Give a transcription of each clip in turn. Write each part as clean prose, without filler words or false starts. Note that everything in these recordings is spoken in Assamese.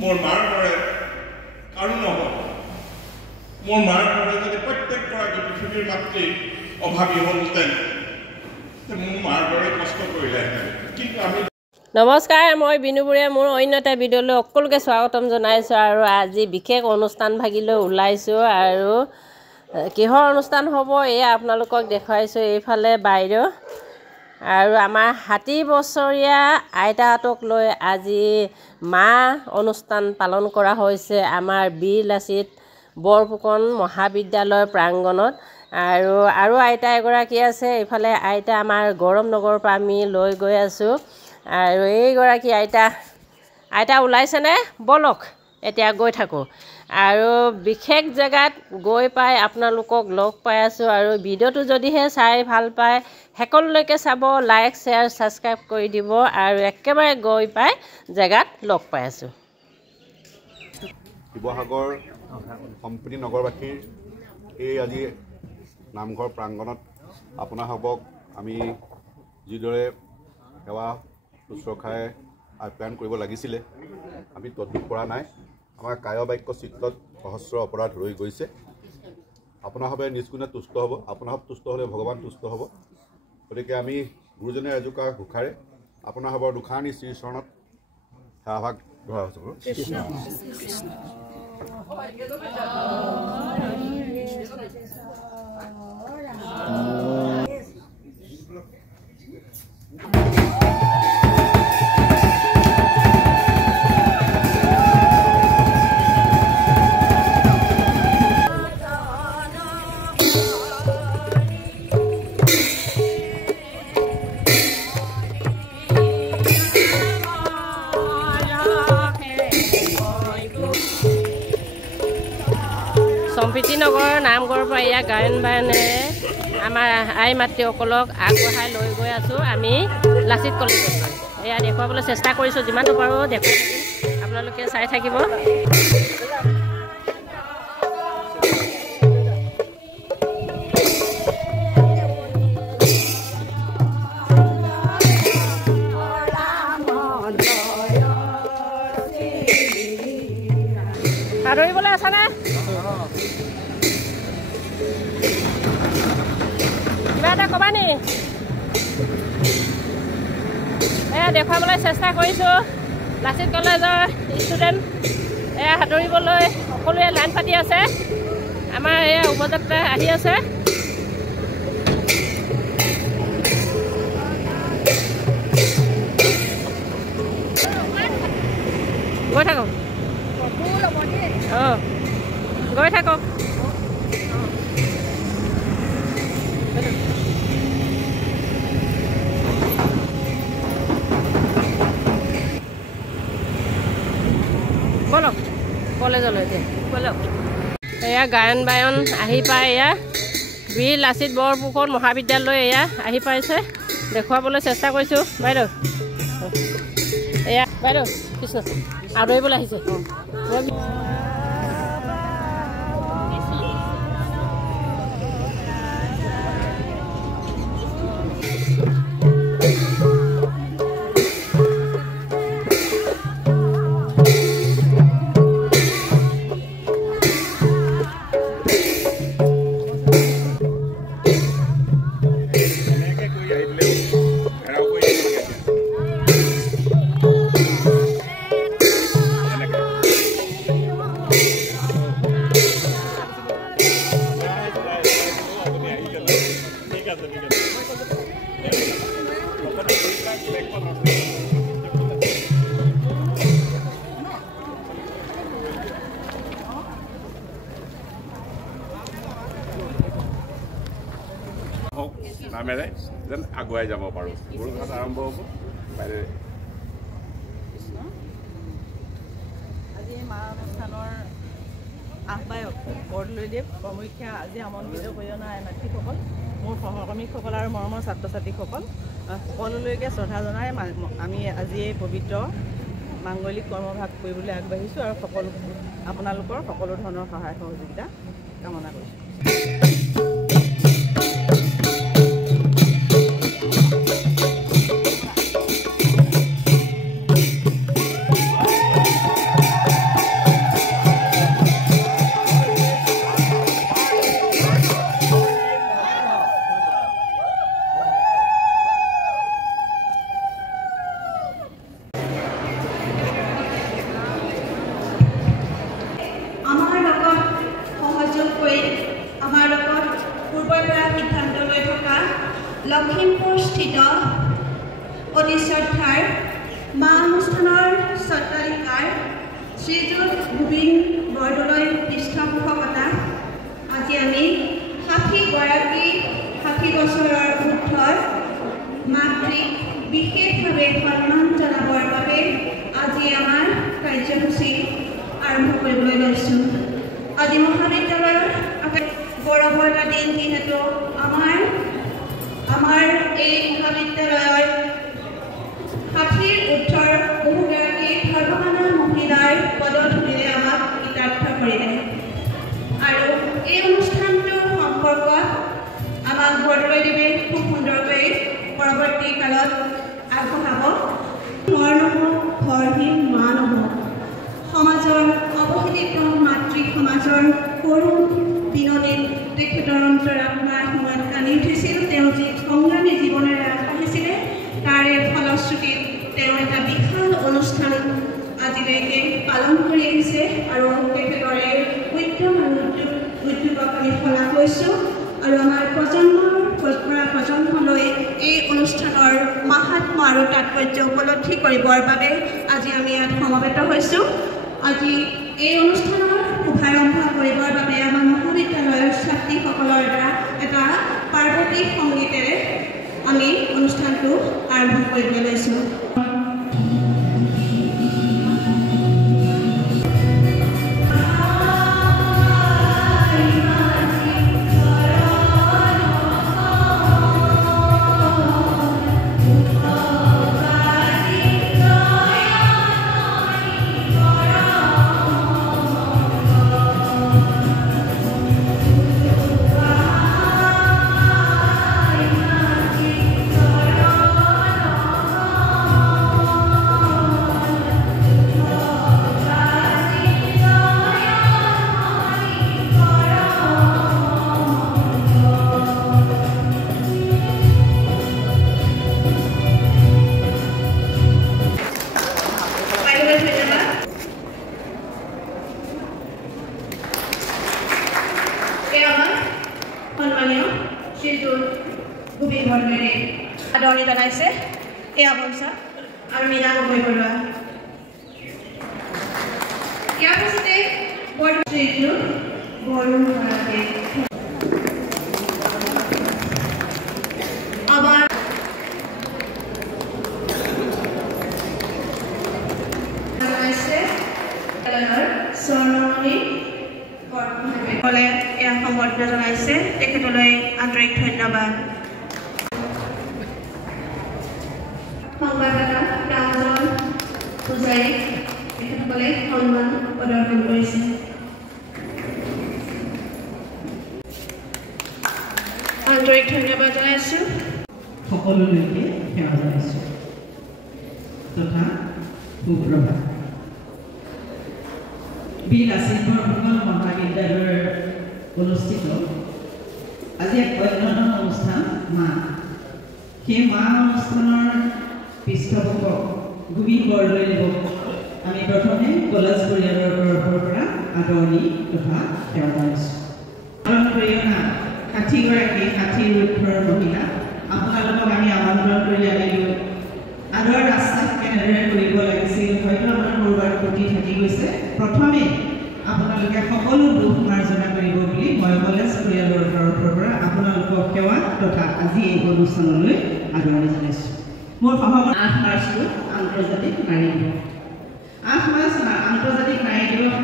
মোৰ মাৰ দৰে কাৰো নহ'ব মোৰ মাৰ দৰে যদি প্ৰত্যেকগৰাকী পৃথিৱীৰ মাতৃ অভাৱী হ'লহেঁতেন মোৰ মাৰ দৰে কষ্ট কৰিলেহেঁতেন কিন্তু আমি নমস্কাৰ মই বিনুবুৰে মোৰ অন্য এটা ভিডিঅ'লৈ সকলোকে স্বাগতম জনাইছোঁ আৰু আজি বিশেষ অনুষ্ঠান ভাগিলৈ ওলাইছোঁ আৰু কিহৰ অনুষ্ঠান হ'ব এয়া আপোনালোকক দেখুৱাইছোঁ এইফালে বাইদেউ আৰু আমাৰ 60 বছৰীয়া আইতাহঁতক লৈ আজি মা অনুষ্ঠান পালন কৰা হৈছে আমাৰ বীৰ লাচিত বৰফুকন মহাবিদ্যালয় প্ৰাংগণত আৰু আইতা এগৰাকী আছে এইফালে আইতা আমাৰ গৰম নগৰৰ পৰা আমি লৈ গৈ আছোঁ আৰু এইগৰাকী আইতা ওলাইছেনে বলক এতিয়া গৈ থাকোঁ আৰু বিশেষ জেগাত গৈ পাই আপোনালোকক লগ পাই আছোঁ আৰু ভিডিঅ'টো যদিহে চাই ভাল পায় সকলোলৈকে চাব লাইক শ্বেয়াৰ ছাবস্ক্ৰাইব কৰি দিব আৰু একেবাৰে গৈ পাই জেগাত লগ পাই আছোঁ শিৱসাগৰ সম্প্ৰীতি নগৰবাসীৰ এই আজি নামঘৰ প্ৰাংগণত আপোনালোকক আমি যিদৰে সেৱা শুশ্ৰূষাই আপ্যায়ন কৰিব লাগিছিলে আমি তদ্বিক কৰা নাই আমাৰ কায় বাক্য চিত্ৰত সহস্ৰ অপৰাধ ৰৈ গৈছে আপোনালোকে নিষ্গুণে তুষ্ট হ'ব আপোনালোক তুষ্ট হ'লে ভগৱান তুষ্ট হ'ব গতিকে আমি গুৰুজনে এজোকা ঘোষাৰে আপোনালোকৰ দুখানি শ্ৰীচৰণত সেৱাভাগ ধৰা হৈছোঁ কৃষ্ণ সম্প্ৰীতি নগৰ নামঘৰৰ পৰা এয়া গায়ন বায়নেৰে আমাৰ আই মাতৃসকলক আগবঢ়াই লৈ গৈ আছোঁ আমি লাচিত কলেজলৈ এয়া দেখুৱাবলৈ চেষ্টা কৰিছোঁ যিমানটো পাৰোঁ দেখুৱাই থাকিম আপোনালোকে চাই থাকিব সাদৰিবলৈ আছেনে কিবা এটা ক'বা নি এয়া দেখুৱাবলৈ চেষ্টা কৰিছোঁ লাচিত কলেজৰ ষ্টুডেণ্ট এয়া সাঁতুৰিবলৈ সকলোৱে লাইন পাতি আছে আমাৰ এয়া উপযুক্ত আহি আছে গৈ থাকক গৈ থাকক বলক কলেজলৈ বলক এয়া গায়ন বায়ন আহি পাই এয়া বীৰ লাচিত বৰফুকন মহাবিদ্যালয় এয়া আহি পাইছে দেখুৱাবলৈ চেষ্টা কৰিছোঁ বাইদেউ এয়া বাইদেউ কৃষ্ণ আদৰিবলৈ আহিছে নামেৰে যেন আগুৱাই যাব পাৰোঁ গুৰুঘাট আৰম্ভ হ'ব বাইৰে আজি মা অনুষ্ঠানৰ আহ্বায়ক বৰদলৈদেৱ প্ৰমুখ্যা আজি আমন্ত্ৰিত কৰি অনা মাতৃসকল মোৰ সহকৰ্মীসকল আৰু মৰমৰ ছাত্ৰ ছাত্ৰীসকল সকলোলৈকে শ্ৰদ্ধা জনাই আমি আজি এই পবিত্ৰ মাংগলিক কৰ্মভাগ কৰিবলৈ আগবাঢ়িছোঁ আৰু আপোনালোকৰ সকলো ধৰণৰ সহায় সহযোগিতা কামনা কৰিছোঁ অতি শ্ৰদ্ধাৰ মা অনুষ্ঠানৰ স্বত্বাধিকাৰ শ্ৰীযুত গোবিন্দ বৰদলৈ পৃষ্ঠপোষকতা আজি আমি 60 বছৰৰ ঊৰ্ধৰ মাতৃক বিশেষভাৱে সন্মান জনাবৰ বাবে আজি আমাৰ কাৰ্যসূচী আৰম্ভ কৰিবলৈ লৈছোঁ। আজি মহাবিদ্যালয়ৰ গৌৰৱৰ এটা দিন, যিহেতু আমাৰ এই মহাবিদ্যালয়ৰ 60ৰ ঊৰ্ধৰ বহুগৰাকী সৰ্বমানা মহিলাৰ পদধূলিৰে আমাক কৃতাৰ্থ কৰিলে। আৰু এই অনুষ্ঠানটোৰ সম্পৰ্কত আমাক বৰদলৈদেৱে খুব সুন্দৰকৈ পৰৱৰ্তী কালত আগবঢ়াব। ঘৰ নহওক ঘৰহীন মা নহওক, সমাজৰ অৱহেলিত মাতৃ সমাজৰ কৰুণ দিনদিন তেখেতৰ অন্তৰাত্মাৰ সময়ত কান্দি উঠিছিল। তেওঁ যি সংগ্ৰামী জীৱনেৰে আগবাঢ়িছিলে, তাৰে ফলশ্ৰুতিত তেওঁ এটা বিশাল অনুষ্ঠান আজিলৈকে পালন কৰি আহিছে। আৰু তেখেতৰ এই উদ্যম আৰু উদ্যোগক আমি শলাগ লৈছোঁ। আৰু আমাৰ প্ৰজন্মৰ পৰা প্ৰজন্মলৈ এই অনুষ্ঠানৰ মাহাত্ম্য আৰু তাৎপৰ্য উপলব্ধি কৰিবৰ বাবে আজি আমি ইয়াত সমবেত হৈছোঁ। আজি এই অনুষ্ঠানৰ শুভাৰম্ভ কৰিবৰ বাবে আমাৰ মহাবিদ্যালয়ৰ ছাত্ৰীসকলৰ দ্বাৰা এটা পাৰ্বতী সংগীতেৰে আমি অনুষ্ঠানটো আৰম্ভ কৰিবলৈ লৈছোঁ। সন্মানীয় শ্ৰীযুত গোবিন্দ বৰদলৈয়ে আদৰণি জনাইছে। এয়া বংশা আৰু মীনা গগৈ বৰুৱা। ইয়াৰ পিছতে শ্ৰীযুত বৰুণ ভাৰতী আমাৰ জনাইছে স্বৰ্ণমণি কলে এয়া সম্বৰ্ধনা জনাইছে। তেখেতলৈ আন্তৰিক ধন্যবাদ। সংবাদদাতা প্ৰাঞ্জল পূজাৰী তেখেতসকলে সন্মান প্ৰদৰ্শন কৰিছে। আন্তৰিক ধন্যবাদ জনাইছোঁ। সকলোলৈকে সেৱা জনাইছোঁ তথা সুপ্ৰভাত। বীৰ লাচিত বৰফুকন মহাবিদ্যালয়ৰ অনুষ্ঠিত আজি এক অন্যতম অনুষ্ঠান মা। সেই মা অনুষ্ঠানৰ পৃষ্ঠপোষক গোবিন্দ বৰদলৈদেৱক আমি প্ৰথমে কলেজ পৰিয়ালৰ তৰফৰ পৰা আদৰণি তথা সেৱা জনাইছোঁ। পালন কৰি অনা 60গৰাকী 60ৰ ঊৰ্ধৰ মহিলা আপোনালোকক আমি আমন্ত্ৰণ কৰি আনিলোঁ। আদৰ ৰাস্তাত কেনেদৰে কৰিব লাগিছিল হয়তো আমাৰ ক'ৰবাত প্ৰতি থাকি গৈছে। প্ৰথমে আপোনালোকে সকলো দুখ মাৰ্জনা কৰিব বুলি মই কলেজ পৰিয়ালৰ তৰফৰ পৰা আপোনালোকক সেৱা তথা আজি এই অনুষ্ঠানলৈ আদৰণি জনাইছোঁ। মোৰ সহমত 8 মাৰ্চটো আন্তৰ্জাতিক নাৰী দিৱস। 8 মাৰ্চ আন্তৰ্জাতিক নাৰী দিৱস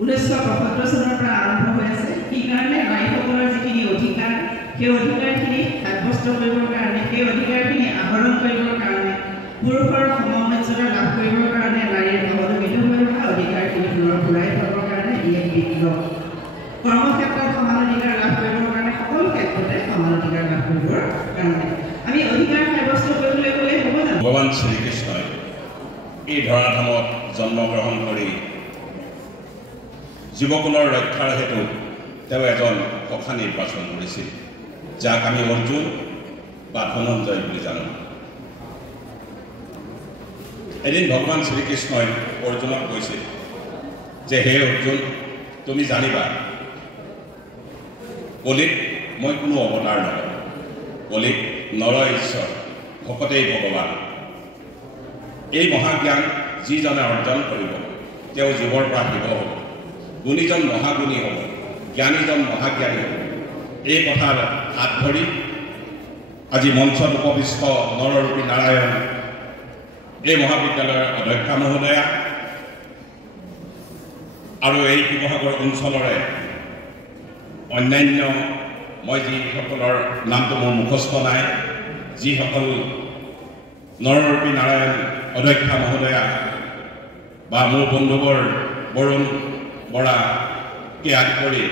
1975 চনৰ পৰা আৰম্ভ হৈ আছে। কি কাৰণে? নাৰীসকলৰ যিখিনি অধিকাৰ, সেই অধিকাৰখিনি সাব্যস্ত কৰিবৰ কাৰণে, সেই অধিকাৰখিনি আহৰণ কৰিবৰ কাৰণে, পুৰুষৰ সমমৰ্যাদা লাভ কৰিবৰ কাৰণে, নাৰীৰ অৱদমিত হৈ অহা অধিকাৰখিনি পুনৰ ঘূৰাই পাবৰ কাৰণে ই এক বিপ্লৱ। কৰ্মক্ষেত্ৰত সমান অধিকাৰ লাভ কৰিবৰ কাৰণে, সকলো ক্ষেত্ৰতে সমান অধিকাৰ লাভ কৰিবৰ কাৰণে আমি অধিকাৰ সাব্যস্ত কৰিবলৈ গ'লে হ'ব জানো? ভগৱান শ্ৰীকৃষ্ণই এই ধৰাধামত জন্মগ্ৰহণ কৰি জীৱকুলৰ ৰক্ষাৰ হেতু তেওঁ এজন সখা নিৰ্বাচন কৰিছিল, যাক আমি অৰ্জুন বা ধনঞ্জয় বুলি জানো। এদিন ভগৱান শ্ৰীকৃষ্ণই অৰ্জুনক কৈছিল যে হে অৰ্জুন, তুমি জানিবা কলিত মই কোনো অৱতাৰ নলওঁ, কলিত নৰ ঈশ্বৰ ভকতেই ভগৱান। এই মহাজ্ঞান যিজনে অৰ্জন কৰিব তেওঁ জীৱৰ পৰা শিৱ হ'ব, গুণীজন মহাগুণী হ'ব, জ্ঞানীজন মহাজ্ঞানী হ'ব। এই কথাৰ হাত ধৰি আজি মঞ্চত উপবিষ্ট নৰৰূপী নাৰায়ণ এই মহাবিদ্যালয়ৰ অধ্যক্ষা মহোদয়া আৰু এই শিৱসাগৰ অঞ্চলৰে অন্যান্য মই যিসকলৰ নামটো মোৰ মুখস্থ নাই, যিসকল নৰৰূপী নাৰায়ণ অধ্যক্ষা মহোদয়া বা মোৰ বন্ধুবৰ বৰুণ বৰাকে আদি কৰি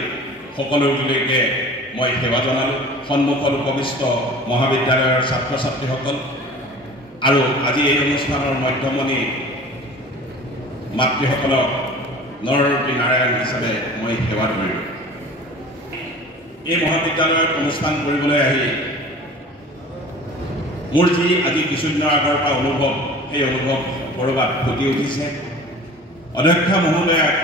সকলোলৈকে মই সেৱা জনালোঁ। সন্মুখত উপবিষ্ট মহাবিদ্যালয়ৰ ছাত্ৰ ছাত্ৰীসকল আৰু আজি এই অনুষ্ঠানৰ মধ্যমণি মাতৃসকলক নৰৰূপী নাৰায়ণ হিচাপে মই সেৱা ধৰিলোঁ। এই মহাবিদ্যালয়ত অনুষ্ঠান কৰিবলৈ আহি মোৰ যি আজি কিছুদিনৰ আগৰ পৰা অনুভৱ, সেই অনুভৱ ক'ৰবাত ফুটি উঠিছে। অধ্যক্ষা মহোদয়াক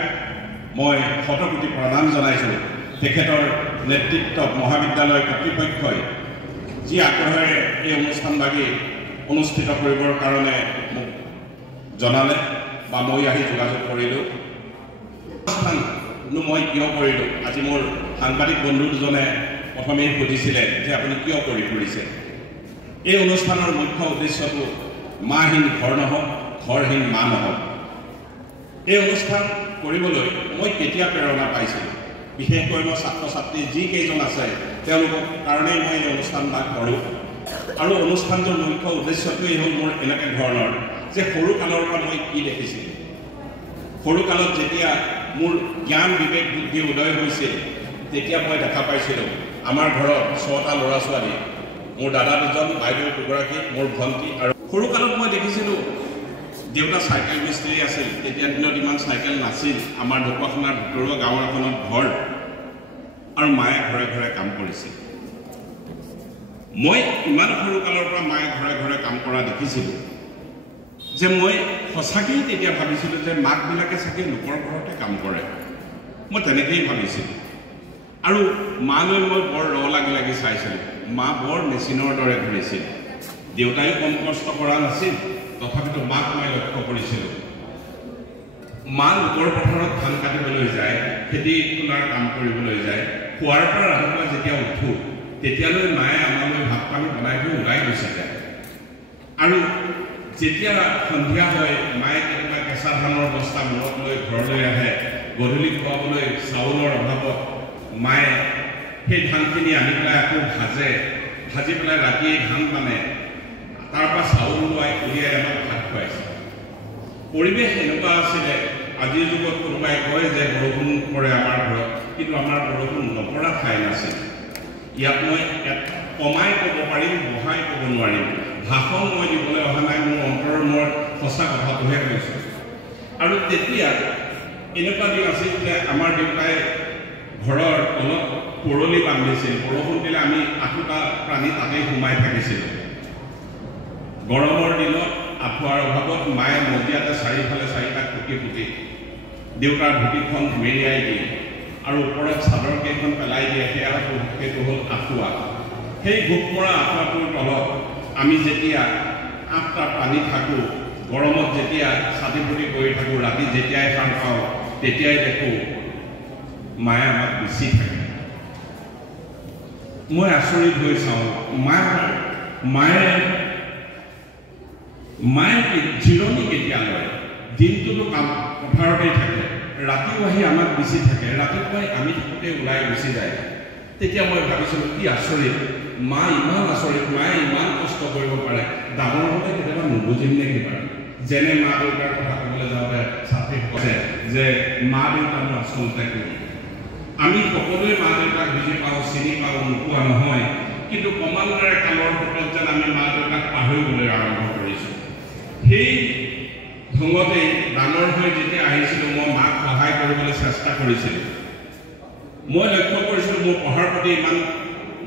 মই শতকোটি প্ৰণাম জনাইছোঁ। তেখেতৰ নেতৃত্বত মহাবিদ্যালয় কৰ্তৃপক্ষই যি আগ্ৰহেৰে এই অনুষ্ঠানভাগি অনুষ্ঠিত কৰিবৰ কাৰণে মোক জনালে বা মই আহি যোগাযোগ কৰিলোঁ। অনুষ্ঠাননো মই কিয় কৰিলোঁ, আজি মোৰ সাংবাদিক বন্ধু দুজনে প্ৰথমেই সুধিছিলে যে আপুনি কিয় কৰি ফুৰিছে। এই অনুষ্ঠানৰ মুখ্য উদ্দেশ্যটো মাহীন ঘৰ নহওক, ঘৰহীন মা নহওক। এই অনুষ্ঠান কৰিবলৈ মই কেতিয়া প্ৰেৰণা পাইছিলোঁ, বিশেষকৈ মই ছাত্ৰ ছাত্ৰী যিকেইজন আছে তেওঁলোকৰ কাৰণেই মই এই অনুষ্ঠানভাগ কৰোঁ। আৰু অনুষ্ঠানটোৰ মুখ্য উদ্দেশ্যটোৱেই হ'ল মোৰ এনেকৈ ধৰণৰ যে সৰুকালৰ পৰা মই কি দেখিছিলোঁ। সৰুকালত যেতিয়া মোৰ জ্ঞান বিবেক বুদ্ধি উদয় হৈছিল তেতিয়া মই দেখা পাইছিলোঁ আমাৰ ঘৰত 6টা ল'ৰা ছোৱালী, মোৰ দাদা দুজন, বাইদেউ দুগৰাকী, মোৰ ভণ্টি। আৰু সৰুকালত মই দেখিছিলোঁ দেউতা চাইকেল মিস্ত্ৰী আছিল। তেতিয়া দিনত ইমান চাইকেল নাছিল। আমাৰ ঢকুৱাখানাৰ ভিতৰুৱা গাঁও এখনত ঘৰ আৰু মায়ে ঘৰে ঘৰে কাম কৰিছিল। মই ইমান সৰুকালৰ পৰা মায়ে ঘৰে ঘৰে কাম কৰা দেখিছিলোঁ যে মই সঁচাকৈয়ে তেতিয়া ভাবিছিলোঁ যে মাকবিলাকে চাগে লোকৰ ঘৰতে কাম কৰে। মই তেনেকৈয়ে ভাবিছিলোঁ। আৰু মালৈ মই বৰ লাগি লাগি চাইছিলোঁ। মা বৰ মেচিনৰ দৰে ঘূৰিছিল। দেউতায়ো কম কষ্ট কৰা নাছিল, তথাপিতো মাক মই লক্ষ্য কৰিছিলোঁ। মা লোকৰ পথাৰত ধান কাটিবলৈ যায়, খেতি খোলাৰ কাম কৰিবলৈ যায়। খোৱাৰ পৰা ৰাতিপুৱা যেতিয়া উঠোঁ তেতিয়ালৈ মায়ে আমালৈ ভাত পানী বনাই থৈ ওলাই গুচি যায়। আৰু যেতিয়া সন্ধিয়া হয় মায়ে কেতিয়াবা কেঁচা ধানৰ বস্তা মূৰত লৈ ঘৰলৈ আহে। গধূলি খুৱাবলৈ চাউলৰ অভাৱত মায়ে সেই ধানখিনি আনি পেলাই আকৌ ভাজি পেলাই ৰাতিয়ে ধান বানে, তাৰপৰা চাউল লোৱাই উলিয়াই আমাক ভাত খুৱাইছে। পৰিৱেশ এনেকুৱা আছিলে, আজিৰ যুগত কোনোবাই কয় যে বৰষুণ পৰে আমাৰ ঘৰত, কিন্তু আমাৰ বৰষুণ নপৰা ঠাই নাছিল। ইয়াত মই কমাই ক'ব পাৰিম, বঢ়াই ক'ব নোৱাৰিম। ভাষণ মই দিবলৈ অহা নাই, মোৰ অন্তৰৰ মই সঁচা কথাটোহে কৈছোঁ। আৰু তেতিয়া এনেকুৱা দিন আছিল যে আমাৰ দেউতাই ঘৰৰ অলপ পৰলি বান্ধিছিল। বৰষুণ দিলে আমি আঠুটা প্ৰাণী তাতেই সোমাই থাকিছিলোঁ। গৰমৰ দিনত আঁঠুৱাৰ অভাৱত মায়ে মজিয়াতে চাৰিওফালে 4টা খুটি পুতি দেউতাৰ ধুতিখন মেৰিয়াই দিয়ে আৰু ওপৰত চাদৰ কেইখন পেলাই দিয়ে। সেইটো হ'ল আঁঠুৱা। সেই ভোক মৰা আঁঠুৱাটোৰ তলত আমি যেতিয়া 8টা প্ৰাণী থাকোঁ, গৰমত যেতিয়া ছাতি ফুটি কৰি থাকোঁ, ৰাতি যেতিয়াই সাৰ পাওঁ তেতিয়াই দেখোঁ মায়ে আমাক বিচি থাকে। মই আচৰিত হৈ চাওঁ, মায়ে জিৰণি কেতিয়া লয়? দিনটোতো কাম পথাৰতেই থাকে, ৰাতিও আহি আমাক বিচি থাকে। ৰাতিপুৱাই আমি থাকোঁতে ওলাই গুচি যায়। তেতিয়া মই ভাবিছিলোঁ কি আচৰিত, মা ইমান আচৰিত, মায়ে ইমান কষ্ট কৰিব পাৰে। ডাঙৰ হ'লে কেতিয়াবা নুবুজিম নে কিবা। যেনে মা দেউতাৰ কথা ক'বলৈ যাওঁতে ছাত্ৰী কৈছে যে মা দেউতানো আচলতে কি? আমি সকলোৱে মা দেউতাক বুজি পাওঁ, চিনি পাওঁ, নোপোৱা নহয়। কিন্তু ক্ৰমান্বয়ে কালৰ ভিতৰত যেন আমি মা দেউতাক পাহৰিবলৈ আৰম্ভ কৰিছোঁ। সেই ঢঙতেই ডাঙৰ হৈ যেতিয়া আহিছিলোঁ, মই মাক সহায় কৰিবলৈ চেষ্টা কৰিছিলোঁ। মই লক্ষ্য কৰিছিলোঁ মোৰ পঢ়াৰ প্ৰতি ইমান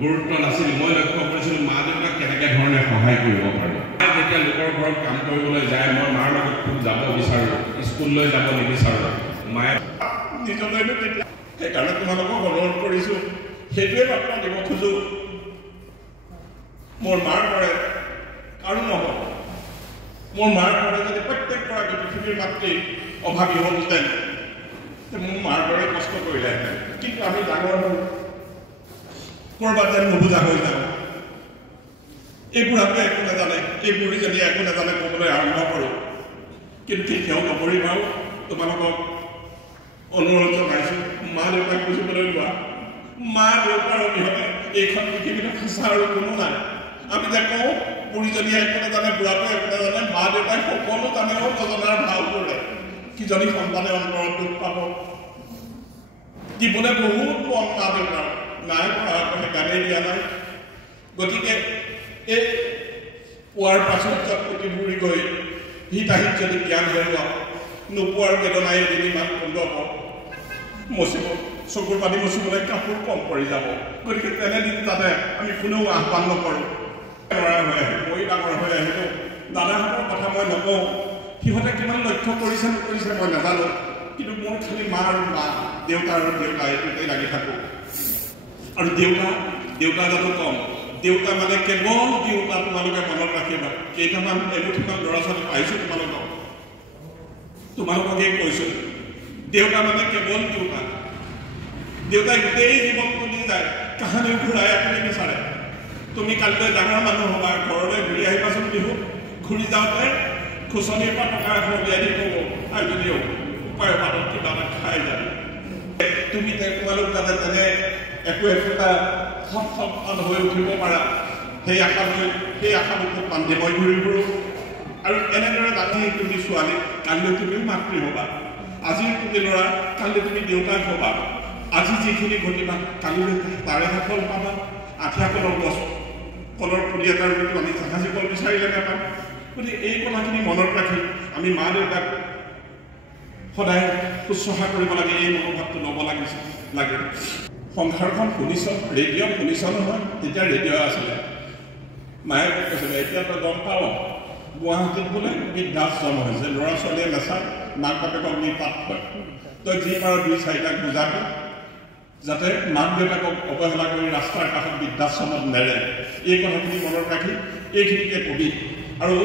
গুৰুত্ব নাছিল। মই লক্ষ্য কৰিছিলোঁ মা দেউতাক কেনেকৈ ধৰণে সহায় কৰিব পাৰোঁ। যেতিয়া লোকৰ ঘৰত কাম কৰিবলৈ যায়, মই মাৰ লগত খুব যাব বিচাৰোঁ, স্কুললৈ যাব নিবিচাৰোঁ। মায়ে নিজলৈ তেতিয়া সেইকাৰণে তোমালোকক অনুৰোধ কৰিছোঁ, সেইটোৱে বাৰ্তা দিব খোজোঁ। মোৰ মাৰ দৰে কাৰো নহ'ল। মোৰ মাৰ দৰে যদি প্ৰত্যেকগৰাকী পৃথিৱীৰ মাতৃ অভাৱী হ'লহেঁতেন, মোৰ মাৰ দৰে কষ্ট কৰিলেহেঁতেন। কিন্তু আমি ডাঙৰ হ'ল, ক'ৰবাত যেন নুবুজা হৈ যাওঁ। এই বুঢ়াটোৱে একো নাজানে, এই বুঢ়ীজনীয়ে একো নাজানে ক'বলৈ আৰম্ভ কৰোঁ। কিন্তু কেতিয়াও নকৰিম আৰু তোমালোকক অনুৰোধ জনাইছোঁ, মা দেউতাক বুজিবলৈ লোৱা। মা দেউতাৰ অবিহনে এইখন পৃথিৱীত সঁচা আৰু কোনো নাই। আমি যে কওঁ বুঢ়ীজনীয়ে একো নাজানে, বুঢ়াটোৱে একো নাজানে, মা দেউতাই সকলো জানেও নজনাৰ ভাও কৰে। কিজনী সন্তানে অন্তৰত দুখ পাব। জীৱনে বহুত মন মা দেউতাৰ নাই পৰা, গানেই দিয়া নাই। গতিকে এই পোৱাৰ প্ৰাচুৰ্যত প্ৰতি বুঢ়ী গৈ হিতাহিত যদি জ্ঞান হেৰুৱা, নোপোৱাৰ বেদনাই এদিন ইমান সুন্দৰ পাব, মচিব, চকুৰ পানী মচিবলৈ কাপোৰ কম পৰি যাব। গতিকে তেনেদিন যাতে আমি কোনেও আহ্বান নকৰোঁ। ল'ৰা হৈ আহিলোঁ, মই ডাঙৰ হৈ আহিলোঁ। দাদাহঁতৰ কথা মই নকওঁ, সিহঁতে কিমান লক্ষ্য কৰিছে নকৰিছে মই নাজানো। কিন্তু মোৰ খালি মা আৰু মা, দেউতা আৰু দেউতা এইটোতেই লাগি থাকোঁ। আৰু দেউতা জানো কম, দেউতা মানে কেৱল দেউতা। তোমালোকে মনত ৰাখিবা, কেইটামান এমুঠিমান ল'ৰা ছোৱালী পাইছোঁ তোমালোককেই কৈছোঁ, দেউতা মানে কেৱল দেউতা। দেউতাই গোটেই জীৱন তুলি যায়, কাহানি ঘূৰাই আপুনি বিচাৰে। তুমি কালিলৈ ডাঙৰ মানুহ হ'বা, ঘৰলৈ ঘূৰি আহিবাচোন বিহু। ঘূৰি যাওঁতে খুচনিৰ পৰা টকা এখন উলিয়াই দি ক'ব, আৰু যদিও উপায় পাতত কিবা এটা খাই যাবি। তুমি তোমালোক যাতে তেনে একোটা সন্তান হৈ উঠিব পাৰা, সেই আশাবোধত বান্ধি মই ঘূৰি ফুৰোঁ। আৰু এনেদৰে বান্ধি তুমি ছোৱালী, কালিলৈ তুমিও মাতৃ হ'বা। আজিৰ তুমি ল'ৰা, কালিলৈ তুমি দেউতাক হ'বা। আজি যিখিনি ঘটিবা, কালিলৈ তাৰে সফল পাবা। আঠিয়া কলৰ গছ কলৰ পুলি এটাৰ ৰুটো আমি জাহাজী কল বিচাৰিলে নাপাম। গতিকে এই কথাখিনি মনত ৰাখি আমি মা দেউতাক সদায় শুশ্ৰূষা কৰিব লাগে, এই মনোভাৱটো ল'ব লাগে। সংসাৰখন শুনিছ, ৰেডিঅ' শুনিছ নহয়, তেতিয়া ৰেডিঅ' আছিলে। মায়ে কৈছিলে, এতিয়াতো গম পাওঁ গুৱাহাটীত বোলে বৃদ্ধাশ্ৰম হৈছে, ল'ৰা ছোৱালীয়ে নাচায়, মাক বাপেকক নি তাত থয়। তই যি পাৰ 2-4টাক বুজাবি, যাতে মাক দেউতাকক অৱহেলা কৰি ৰাস্তাৰ কাষত বৃদ্ধাশ্ৰমত নেৰে। এই কথাখিনি মনত ৰাখি এইখিনিকে কবি। আৰু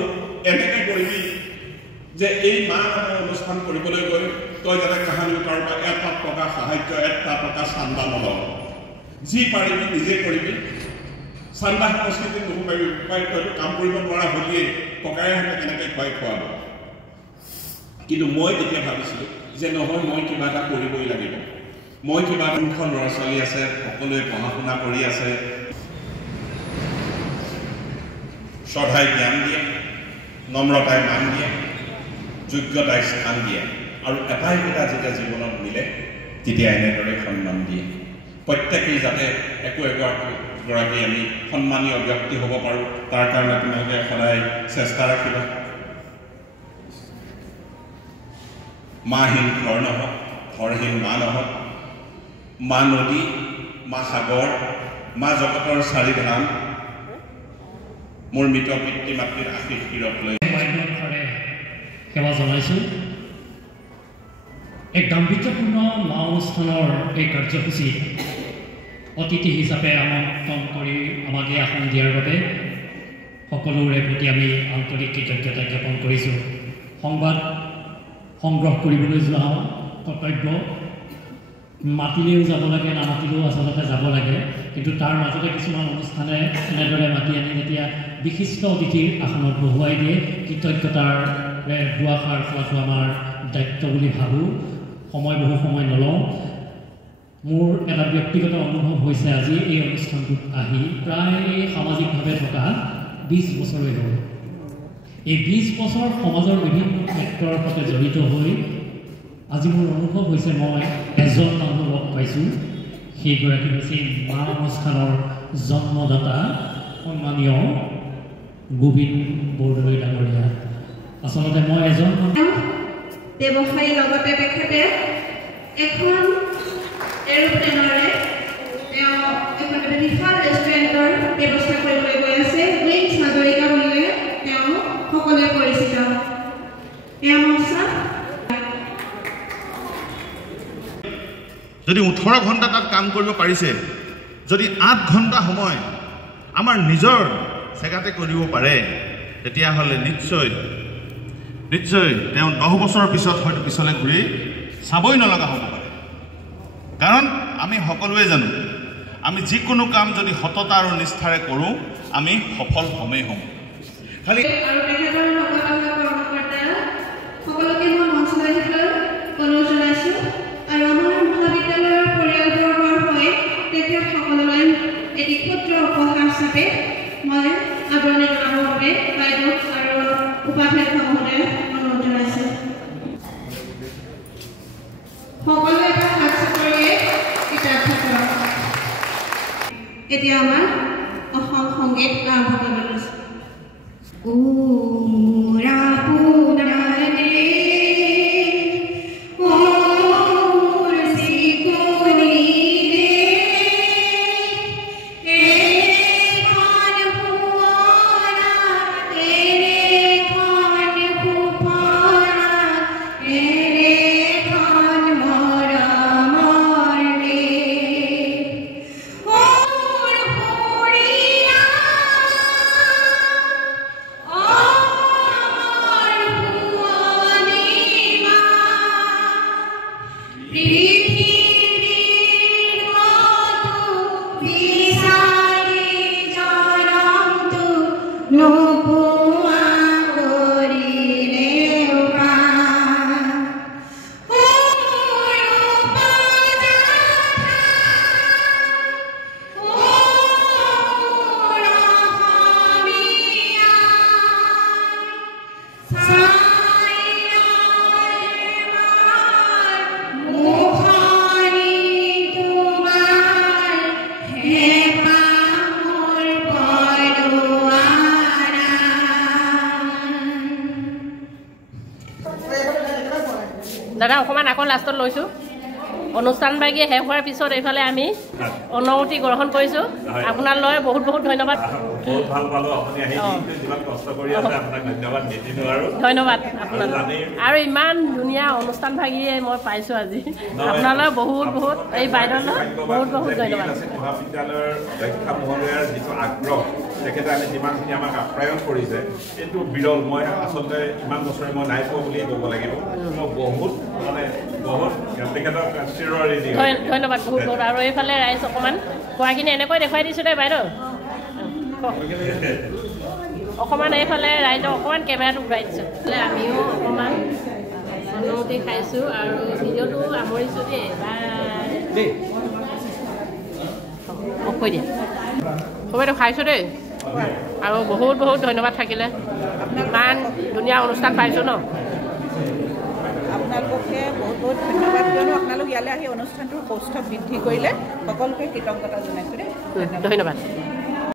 এনেকৈ কৰিবি যে এই মা নামৰ অনুষ্ঠান কৰিবলৈ গৈ তই যাতে কাহানিও কাৰোবাৰ 1 টকা সাহায্য, 1 টকা চান্দা নলওঁ। যি পাৰিবি নিজে কৰিবি। চান্দা সংস্কৃতি নুশুকাবি, তইতো কাম কৰিব নোৱাৰা হ'লিয়েই, টকাৰে হ'লে কেনেকৈ খুৱাই খুৱাব। কিন্তু মই তেতিয়া ভাবিছিলোঁ যে নহয়, মই কিবা এটা কৰিবই লাগিব। মই কিবা দুখন ল'ৰা ছোৱালী আছে, সকলোৱে পঢ়া শুনা কৰি আছে। শ্ৰদ্ধাই জ্ঞান দিয়ে, নম্ৰতাই মান দিয়ে, যোগ্যতাই স্থান দিয়ে। আৰু এটাই এটা যেতিয়া জীৱনত মিলে, তেতিয়া এনেদৰে সন্মান দিয়ে। প্ৰত্যেকেই যাতে একোগৰাকী আমি সন্মানীয় ব্যক্তি হ'ব পাৰোঁ, তাৰ কাৰণে তোমালোকে সদায় চেষ্টা ৰাখিবা। মাহীন ঘৰ নহওক, ঘৰহীন মা নহওক। মা নদী, মা সাগৰ, মা জগতৰ 4 ধাম, মোৰ মৃত পিতৃ মাতৃৰ আশীষ শিৰত লৈ সেৱা জনাইছোঁ। এক গাম্ভীৰ্যপূৰ্ণ মা অনুষ্ঠানৰ এই কাৰ্যসূচী অতিথি হিচাপে আমন্ত্ৰণ কৰি আমাক এই আসন দিয়াৰ বাবে সকলোৰে প্ৰতি আমি আন্তৰিক কৃতজ্ঞতা জ্ঞাপন কৰিছোঁ। সংবাদ সংগ্ৰহ কৰিবলৈ যোৱা কৰ্তব্য, মাতিলেও যাব লাগে, নামাতিলেও আচলতে যাব লাগে। কিন্তু তাৰ মাজতে কিছুমান অনুষ্ঠানে এনেদৰে মাতি আনি যেতিয়া বিশিষ্ট অতিথিৰ আসনত বহুৱাই দিয়ে, কৃতজ্ঞতাৰে দুআষাৰ কোৱাটো আমাৰ দায়িত্ব বুলি ভাবোঁ। বহু সময় নলওঁ। মোৰ এটা ব্যক্তিগত অনুভৱ হৈছে, আজি এই অনুষ্ঠানটোত আহি প্ৰায় সামাজিকভাৱে থকা 20 বছৰেই হ'ল। এই 20 বছৰ সমাজৰ বিভিন্ন ক্ষেত্ৰৰ সৈতে জড়িত হৈ আজি মোৰ অনুভৱ হৈছে, মই এজন মানুহ লগ পাইছোঁ। সেইগৰাকী হৈছে মা অনুষ্ঠানৰ জন্মদাতা সন্মানীয় গোবিন্দ বৰদলৈ ডাঙৰীয়া। আচলতে মই এজন ব্যৱসায়ীৰ লগতে তেখেতে এখন এৰোপ্লেনৰে তেওঁ এখন বিশাল ৰেষ্টুৰেণ্টৰ ব্যৱস্থা কৰিবলৈ গৈ আছে। উইংছ হাজৰিকা বুলিলে তেওঁ সকলোৱে পৰিচিত। যদি 18 ঘণ্টা তাত কাম কৰিব পাৰিছে, যদি 8 ঘণ্টা সময় আমাৰ নিজৰ জেগাতে কৰিব পাৰে, তেতিয়াহ'লে নিশ্চয় তেওঁ 10 বছৰৰ পিছত হয়তো পিছলৈ ঘূৰি চাবই নলগা হ'ব পাৰে। কাৰণ আমি সকলোৱে জানো আমি যিকোনো কাম যদি সততা আৰু নিষ্ঠাৰে কৰোঁ আমি সফল হ'মেই হ'ম। খালি আৰু তেখেতৰ লগত কৰ্মকৰ্তা সকলোকে মই মঞ্চলৈ আহিবলৈ অনুৰোধ জনাইছোঁ আৰু আমাৰ মহাবিদ্যালয়ৰ পৰিয়ালবৰ্গৰ হৈ তেখেত সকলোলৈ এটি ক্ষুদ্ৰ উপহাৰ হিচাপে মই আদৰণি জনাবৰ বাবে বাইদেউ আৰু উপাধ্যক্ষ মহোদয়ক অনুৰোধ জনাইছোঁ। সকলোৱে এটা হাত চাপৰিয়ে কিতাপ কৰক। এতিয়া আমাৰ অসম সংগীত আৰম্ভ কৰিবলৈ লৈছোঁ। দাদা অকণমান আকৌ লাষ্টত লৈছোঁ। অনুষ্ঠান ভাগি শেষ হোৱাৰ পিছত এইফালে আমি অনুমতি গ্ৰহণ কৰিছোঁ। আপোনালৈ বহুত বহুত ধন্যবাদ। বহুত ভাল পালোঁ আপুনি আহি যিমান কষ্ট কৰি আছে আপোনাক ধন্যবাদ নিদিনো আৰু ধন্যবাদ আপোনালৈ। আৰু ইমান ধুনীয়া অনুষ্ঠান ভাগিয়ে মই পাইছোঁ আজি। আপোনালৈ বহুত বহুত এই বাইদেউলৈ বহুত বহুত ধন্যবাদ। মহাবিদ্যালয়ৰ দক্ষ মহোদয়াৰ যিটো আগ্ৰহ তেখেতে আমি যিমানখিনি আমাক আপ্যায়ন কৰিছে এইটো বিৰল। মই আচলতে ইমান বছৰে মই নাই পোৱা বুলিয়ে ক'ব লাগিব। মই বহুত বহুত তেখেতক চিৰৰি দিওঁ। ধন্যবাদ বহুত বহুত। আৰু এইফালে ৰাইজ অকণমান খোৱাখিনি এনেকৈ দেখুৱাই দিছোঁ দেই বাইদেউ। অকণমান এইফালে ৰাইজক অকণমান কেমেৰাটো ঘূৰাই দিছোঁ। আমিও অকণমান অনুমতি খাইছোঁ আৰু ভিডিঅ'টো সামৰিছোঁ দেই। কৈ দিয়া সবেইটো খাইছোঁ দেই। আৰু বহুত বহুত ধন্যবাদ থাকিলে। ইমান ধুনীয়া অনুষ্ঠান পাইছোঁ ন। আপোনালোককে বহুত বহুত ধন্যবাদ, কিয়নো আপোনালোক ইয়ালৈ আহি অনুষ্ঠানটোৰ কৌষ্ঠৱ বৃদ্ধি কৰিলে। সকলোকে কৃতজ্ঞতা জনাইছোঁ দেই। ধন্যবাদ।